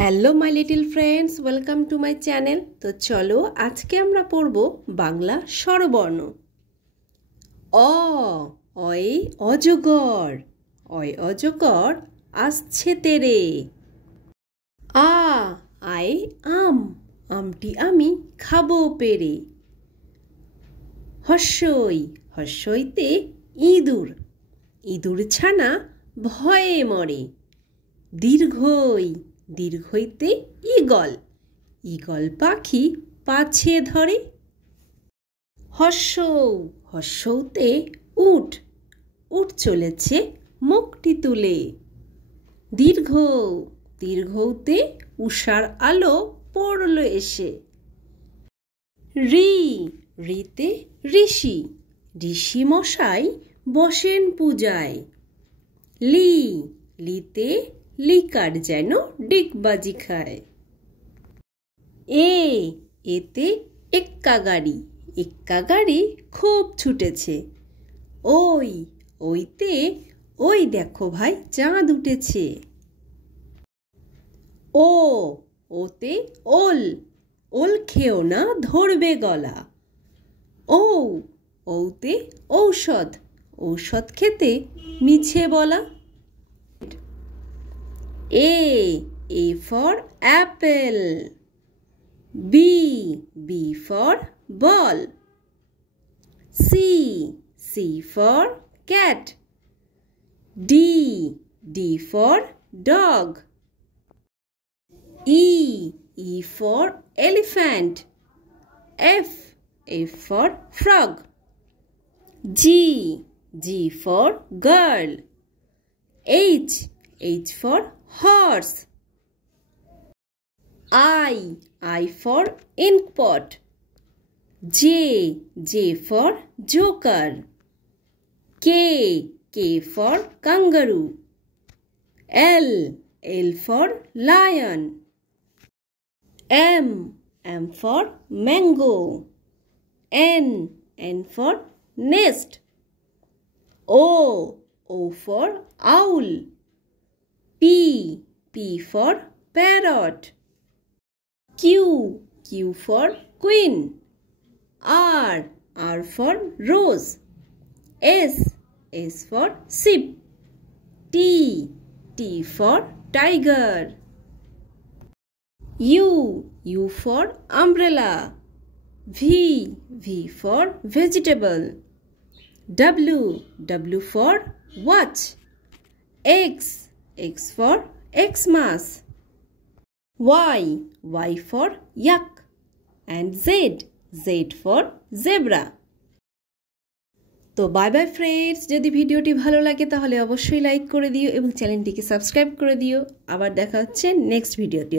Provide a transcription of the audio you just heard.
Hello my little friends, welcome to my channel. তো চলো আজকে আমরা পড়ব বাংলা স্বরবর্ণ। অ, অয়ে অজগর, অয় অজগর আসছে তেরে। আ, আয়ে আম, আমটি আমি খাবো পেরে। হর্ষই, হর্ষইতে ইঁদুর, ইঁদুর ছানা ভয়ে মরে। দীর্ঘই, দীর্ঘইতে ঈগল, ঈগল পাখি পাছে ধরে। হর্ষৌ, হর্ষৌতে উট, উট চলেছে মুখটি তুলে। দীর্ঘ, দীর্ঘৌতে উষার আলো পড়ল এসে। ঋ, ঋতে ঋষি, ঋষি মশাই বসেন পূজায়। লি, লিতে লিকার যেন ডিগবাজি খায়। এ, এতে এক্কা গাড়ি, এক্কা গাড়ি খুব ছুটেছে। ওই, ওইতে ওই দেখো ভাই চাঁদ উঠেছে। ও, ওতে ওল, ওল খেও না ধরবে গলা। ও, ওতে ঔষধ, ঔষধ খেতে মিছে বলা। A for apple. B for ball. C for cat. D for dog. E for elephant. F for frog. G for girl. H for horse. I for ink pot. J for joker. K for kangaroo. L for lion. M for mango. N for nest. O for owl. P for parrot. Q for queen. R for rose. S for sheep. T for tiger. U for umbrella. V for vegetable. W for watch. X for Xmas. Y for yak. And Z for zebra. তো bye bye friends, যদি ভিডিওটি ভালো লাগে তাহলে অবশ্যই like করে দিও এবং চ্যানেলটিকে সাবস্ক্রাইব করে দিও। আবার দেখা হচ্ছে নেক্সট ভিডিওতে।